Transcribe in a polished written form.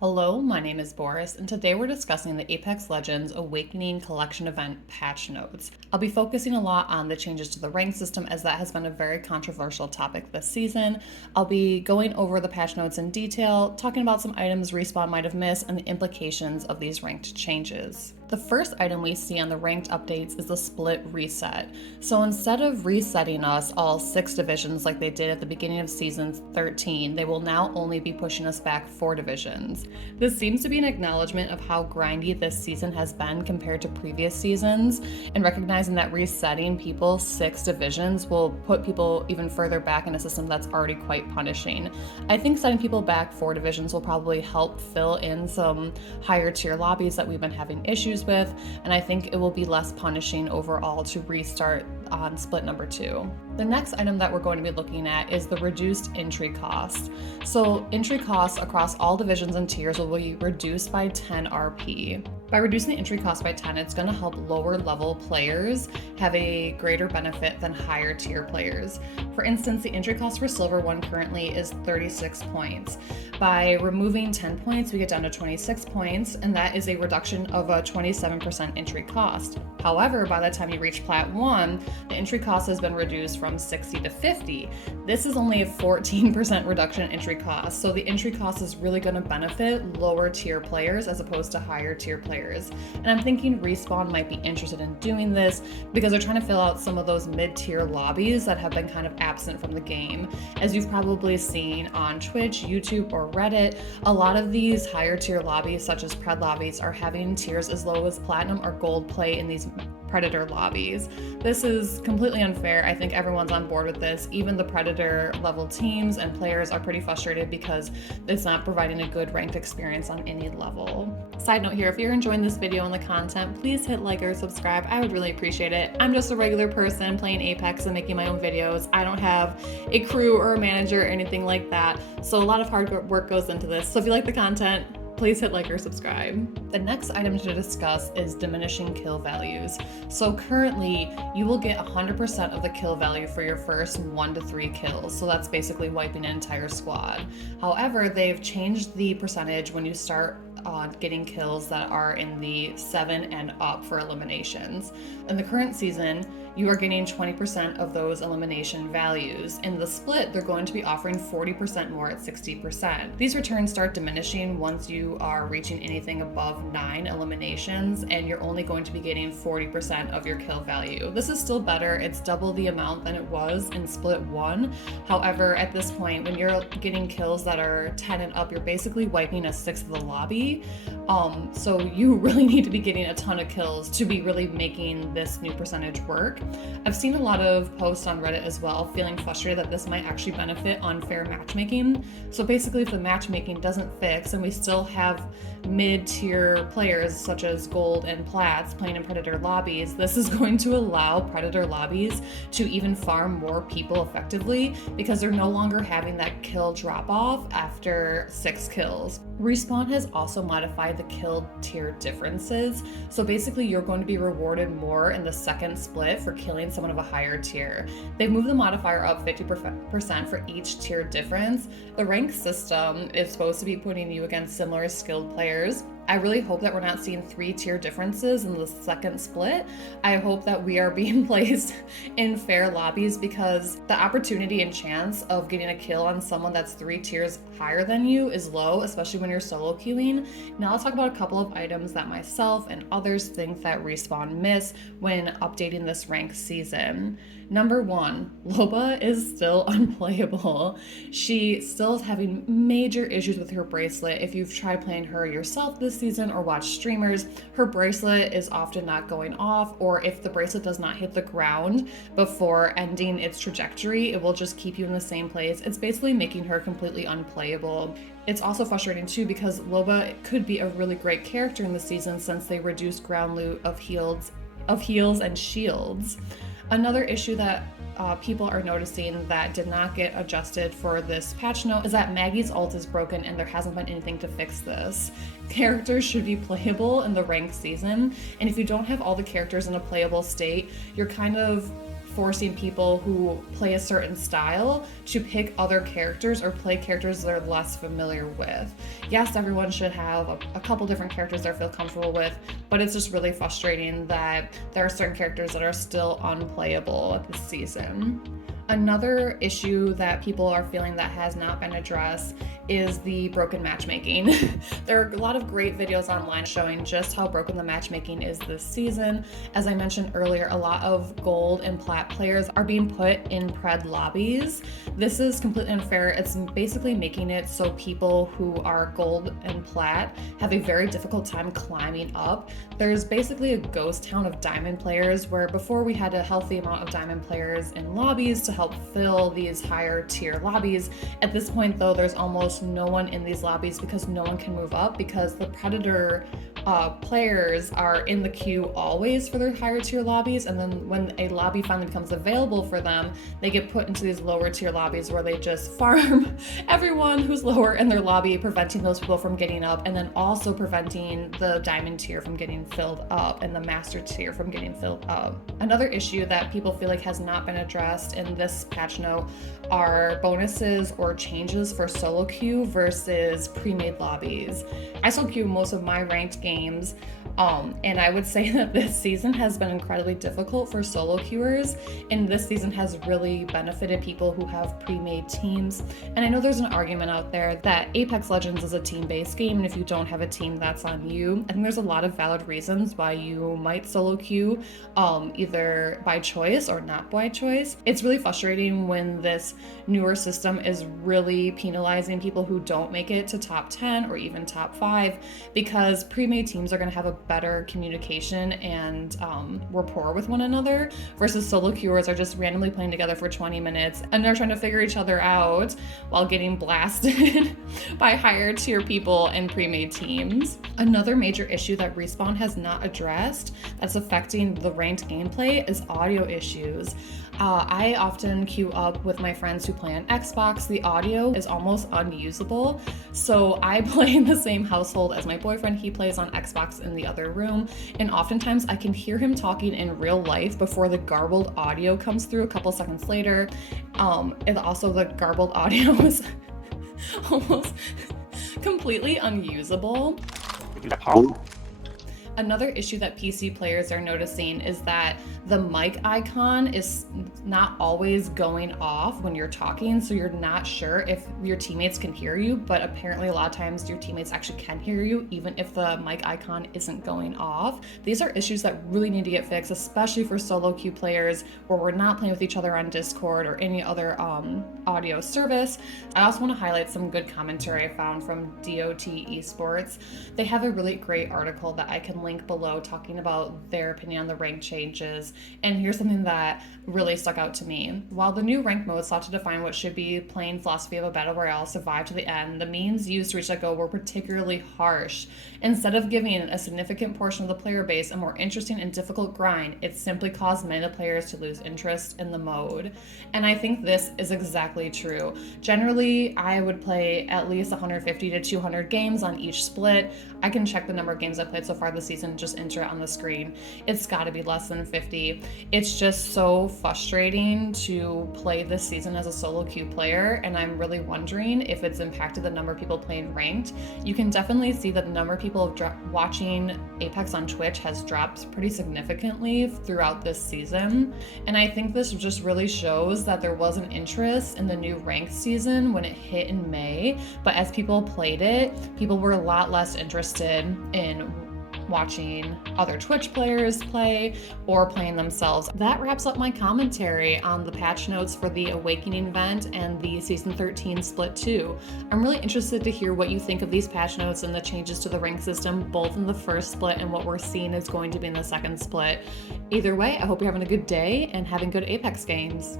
Hello, my name is Boris, and today we're discussing the Apex Legends Awakening Collection event patch notes. I'll be focusing a lot on the changes to the rank system as that has been a very controversial topic this season. I'll be going over the patch notes in detail, talking about some items Respawn might have missed, and the implications of these ranked changes. The first item we see on the ranked updates is the split reset. So instead of resetting us all 6 divisions like they did at the beginning of season 13, they will now only be pushing us back 4 divisions. This seems to be an acknowledgement of how grindy this season has been compared to previous seasons, and recognizing that resetting people 6 divisions will put people even further back in a system that's already quite punishing. I think setting people back 4 divisions will probably help fill in some higher tier lobbies that we've been having issues with, and I think it will be less punishing overall to restart on split number 2. The next item that we're going to be looking at is the reduced entry cost. So entry costs across all divisions and tiers will be reduced by 10 RP. By reducing the entry cost by 10, it's going to help lower level players have a greater benefit than higher tier players. For instance, the entry cost for Silver 1 currently is 36 points. By removing 10 points, we get down to 26 points, and that is a reduction of a 27% entry cost. However, by the time you reach Plat 1, the entry cost has been reduced from 60 to 50. This is only a 14% reduction in entry cost, so the entry cost is really going to benefit lower tier players as opposed to higher tier players. And I'm thinking Respawn might be interested in doing this because they're trying to fill out some of those mid-tier lobbies that have been kind of absent from the game. As you've probably seen on Twitch, YouTube, or Reddit, a lot of these higher tier lobbies, such as Pred lobbies, are having tiers as low as Platinum or Gold play in these Predator lobbies. This is completely unfair. I think everyone's on board with this. Even the Predator level teams and players are pretty frustrated because it's not providing a good ranked experience on any level. Side note here, if you're enjoying this video and the content, please hit like or subscribe. I would really appreciate it. I'm just a regular person playing Apex and making my own videos. I don't have a crew or a manager or anything like that. So a lot of hard work goes into this. So if you like the content, please hit like or subscribe. The next item to discuss is diminishing kill values. So currently, you will get 100% of the kill value for your first 1 to 3 kills. So that's basically wiping an entire squad. However, they've changed the percentage when you start getting kills that are in the 7 and up for eliminations. In the current season, you are getting 20% of those elimination values. In the split, they're going to be offering 40% more at 60%. These returns start diminishing once you are reaching anything above 9 eliminations, and you're only going to be getting 40% of your kill value. This is still better. It's double the amount than it was in split 1. However, at this point, when you're getting kills that are 10 and up, you're basically wiping a sixth of the lobby. So you really need to be getting a ton of kills to be really making this new percentage work. I've seen a lot of posts on Reddit as well feeling frustrated that this might actually benefit unfair matchmaking. So basically, if the matchmaking doesn't fix and we still have mid-tier players such as Gold and Plats playing in Predator lobbies, this is going to allow Predator lobbies to even farm more people effectively because they're no longer having that kill drop off after 6 kills. Respawn has also modified the kill tier differences. So basically, you're going to be rewarded more in the second split for killing someone of a higher tier. They've moved the modifier up 50% for each tier difference. The rank system is supposed to be putting you against similar skilled players. I really hope that we're not seeing 3-tier differences in the second split. I hope that we are being placed in fair lobbies because the opportunity and chance of getting a kill on someone that's 3 tiers higher than you is low, especially when you're solo queuing. Now let's talk about a couple of items that myself and others think that Respawn miss when updating this ranked season. Number 1, Loba is still unplayable. She still is having major issues with her bracelet. If you've tried playing her yourself this season or watched streamers, her bracelet is often not going off, or if the bracelet does not hit the ground before ending its trajectory, it will just keep you in the same place. It's basically making her completely unplayable. It's also frustrating too because Loba could be a really great character in the season since they reduced ground loot of heals and shields. Another issue that people are noticing that did not get adjusted for this patch note is that Maggie's ult is broken and there hasn't been anything to fix this. Characters should be playable in the ranked season, and if you don't have all the characters in a playable state, you're kind of forcing people who play a certain style to pick other characters or play characters they're less familiar with. Yes, everyone should have a couple different characters they feel comfortable with, but it's just really frustrating that there are certain characters that are still unplayable this season. Another issue that people are feeling that has not been addressed is the broken matchmaking. There are a lot of great videos online showing just how broken the matchmaking is this season. As I mentioned earlier, a lot of gold and plat players are being put in pred lobbies. This is completely unfair. It's basically making it so people who are gold and plat have a very difficult time climbing up. There's basically a ghost town of diamond players, where before we had a healthy amount of diamond players in lobbies to help fill these higher tier lobbies. At this point though, there's almost no one in these lobbies because no one can move up, because the predator players are in the queue always for their higher tier lobbies, and then when a lobby finally becomes available for them, they get put into these lower tier lobbies where they just farm everyone who's lower in their lobby, preventing those people from getting up, and then also preventing the diamond tier from getting filled up and the master tier from getting filled up. Another issue that people feel like has not been addressed in this patch note are bonuses or changes for solo queue versus pre-made lobbies. I solo queue most of my ranked games, and I would say that this season has been incredibly difficult for solo queuers, and this season has really benefited people who have pre-made teams. And I know there's an argument out there that Apex Legends is a team-based game, and if you don't have a team, that's on you. I think there's a lot of valid reasons why you might solo queue, either by choice or not by choice. It's really frustrating when this newer system is really penalizing people who don't make it to top 10 or even top 5, because pre-made teams are going to have a better communication and rapport with one another, versus solo queuers are just randomly playing together for 20 minutes and they're trying to figure each other out while getting blasted by higher tier people and pre-made teams. Another major issue that Respawn has not addressed that's affecting the ranked gameplay is audio issues. I often queue up with my friends who play on Xbox. The audio is almost unusable. So I play in the same household as my boyfriend. He plays on Xbox in the other room. And oftentimes I can hear him talking in real life before the garbled audio comes through a couple seconds later. And also the garbled audio is almost completely unusable. Another issue that PC players are noticing is that the mic icon is not always going off when you're talking, so you're not sure if your teammates can hear you, but apparently a lot of times your teammates actually can hear you even if the mic icon isn't going off. These are issues that really need to get fixed, especially for solo queue players where we're not playing with each other on Discord or any other audio service. I also want to highlight some good commentary I found from DOT Esports. They have a really great article that I can link below talking about their opinion on the rank changes. And here's something that really stuck out to me. While the new rank mode sought to define what should be plain philosophy of a battle royale, survive to the end, the means used to reach that goal were particularly harsh. Instead of giving a significant portion of the player base a more interesting and difficult grind, it simply caused many of the players to lose interest in the mode. And I think this is exactly true. Generally, I would play at least 150 to 200 games on each split. I can check the number of games I played so far this season, just enter it on the screen. It's got to be less than 50. It's just so frustrating to play this season as a solo queue player, and I'm really wondering if it's impacted the number of people playing ranked. You can definitely see that the number of people watching Apex on Twitch has dropped pretty significantly throughout this season, and I think this just really shows that there was an interest in the new ranked season when it hit in May, but as people played it, people were a lot less interested in watching other Twitch players play or playing themselves. That wraps up my commentary on the patch notes for the Awakening event and the Season 13 Split 2. I'm really interested to hear what you think of these patch notes and the changes to the rank system, both in the first split and what we're seeing is going to be in the second split. Either way, I hope you're having a good day and having good Apex games.